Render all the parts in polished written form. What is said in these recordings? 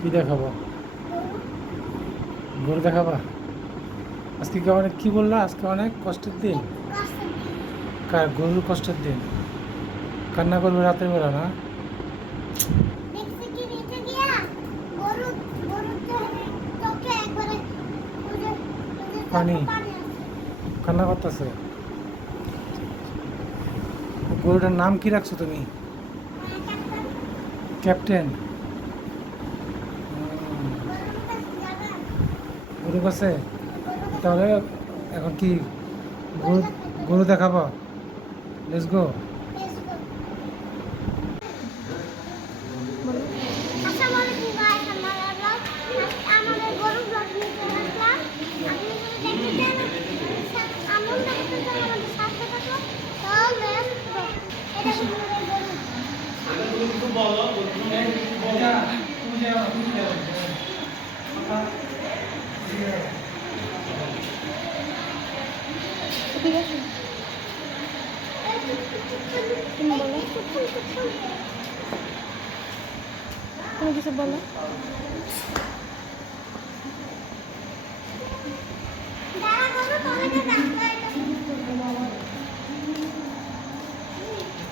কি দেখাবো? গরু দেখাবা? আজকে কি অনেক, কি বললা, আজকে অনেক কষ্টের দিন? কার? গরুর কষ্টের দিন। কান্না করবে রাতের বেলা না? পানি কান্না করতেছে। গরুটার নাম কি রাখছো তুমি? ক্যাপ্টেন। গরু কাছে তাহলে এখন কি গরু গরু দেখাবো? Let's go. ঠিক আছে, তুমি বলো, তুমি কিছু বলো।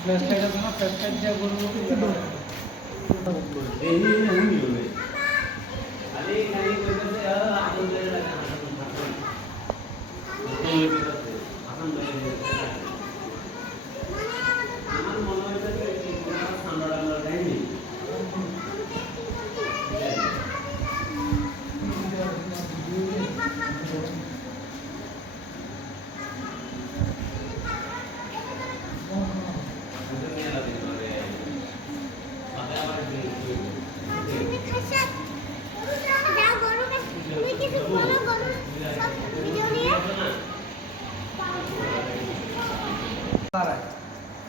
ফ্ল্যাশ লাইট আছে না? ফ্ল্যাশ লাইট দিয়ে গরুগুলোকে ইয়ে করো।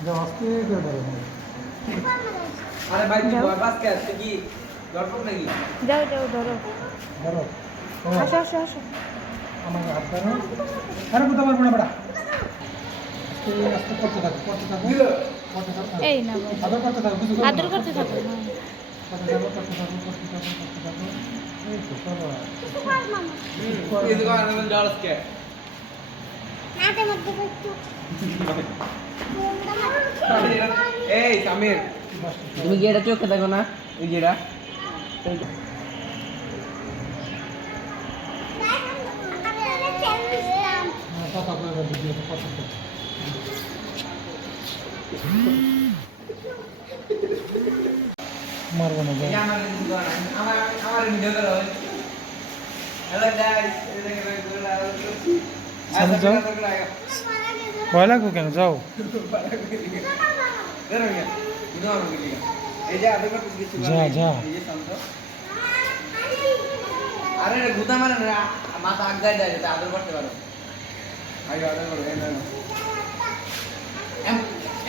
যা আস্তে করে ধরো। আরে ভাই তুই যাও। ভয় পাস কে? তুই কি ডরপক নাকি? যাও যাও, ধরো, ধরো। আসো আসো আসো। আমাকে হাত ধরো। আরে কোথাও পারবো না বেটা। আস্তে আস্তে করতে থাকো, করতে থাকো, করতে থাকো। এই না বাবা, আদর করতে থাকো, কিছু করো আদর না। করতে থাকো। হ্যাঁ, করতে থাকো, করতে থাকো, করতে থাকো, করতে থাকো। এই তো করো। তুই তো আমার ডরস কে? এই সামির, তুমি কি এটা চোখে দেখো না? ওই যেটা কথা বলবো, ভিডিওতে কথা বলবো। মারবো না, যাও। আমার আমার ভিডিও করো। হ্যালো গাইস, এই দেখো সামনে যাও। ভয় লাগবে কেন? যাও। যা, যা। আরে গুতা মানে না, মাথা আগায় যায় যাতে আদর করতে পারো। আগে আদর করো, এই নাও।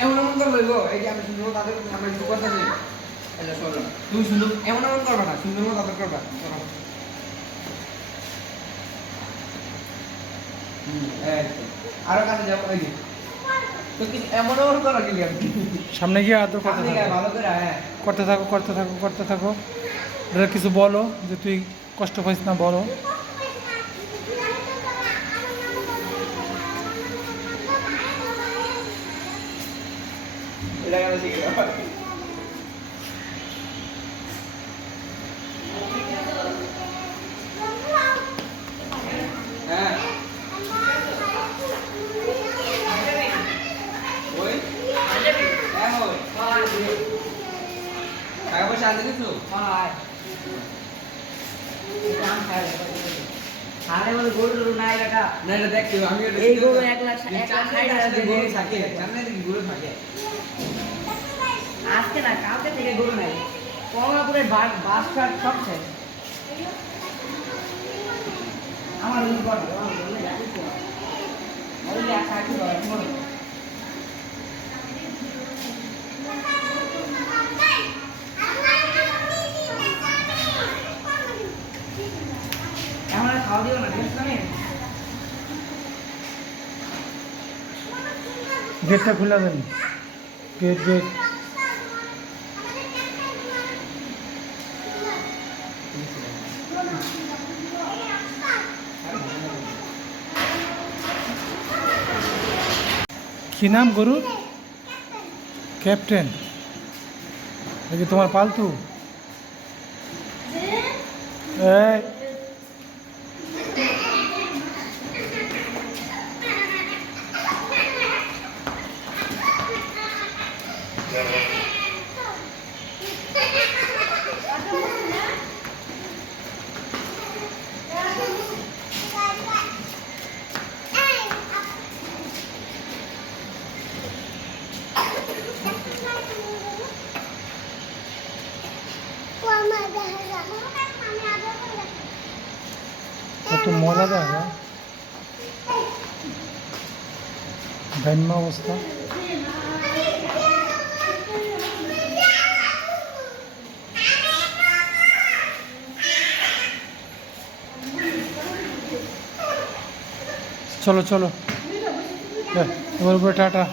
এমন এমন করে লইব, এই যে আমি সুন্দর মতো আদর করতে, আমরা কিছু করতেছি। এটা শোনো, তুমি সুন্দর এমন এমন করবা না, সুন্দর মতো আদর করবা। করো। এই তো। আরো কাছে যাও, এই যে। তো কি এমন এমন করো কি আপনি? সামনে গিয়ে আদর করতে আপনি থাকো, ভালো করে, হ্যাঁ। করতে থাকো, করতে থাকো, করতে থাকো। এরা কিছু বলো, যে তুই কষ্ট পাইস না, বলো। এটা কেন শিখে যাও? হ্যাঁ ওই হ্যাঁ ওই টাকা পয়সা আছে কিছু? আরে বলে গরু টরু নাই বেটা। না এটা দেখতে হবে, আমি এই গরু 1,60,000 গরু দিয়ে থাকে, জানেন কি গরু থাকে? আজকে না কালকে থেকে গরু নাই। কমলাপুরের বাস ফাট সব শেষ। আমার ওই ঘর ওই যে একটা কি করে মনে এখন আর খাওয়া দিও না, ঠিক আছে? গেটটা খুলে দেন। Gate gate. কি নাম গরুর? ক্যাপ্টেন। দেখি তোমার পালতু। এই কত মজা দেখা ধন্য অবস্থা। চলো চলো, এবার উপরে টাটা।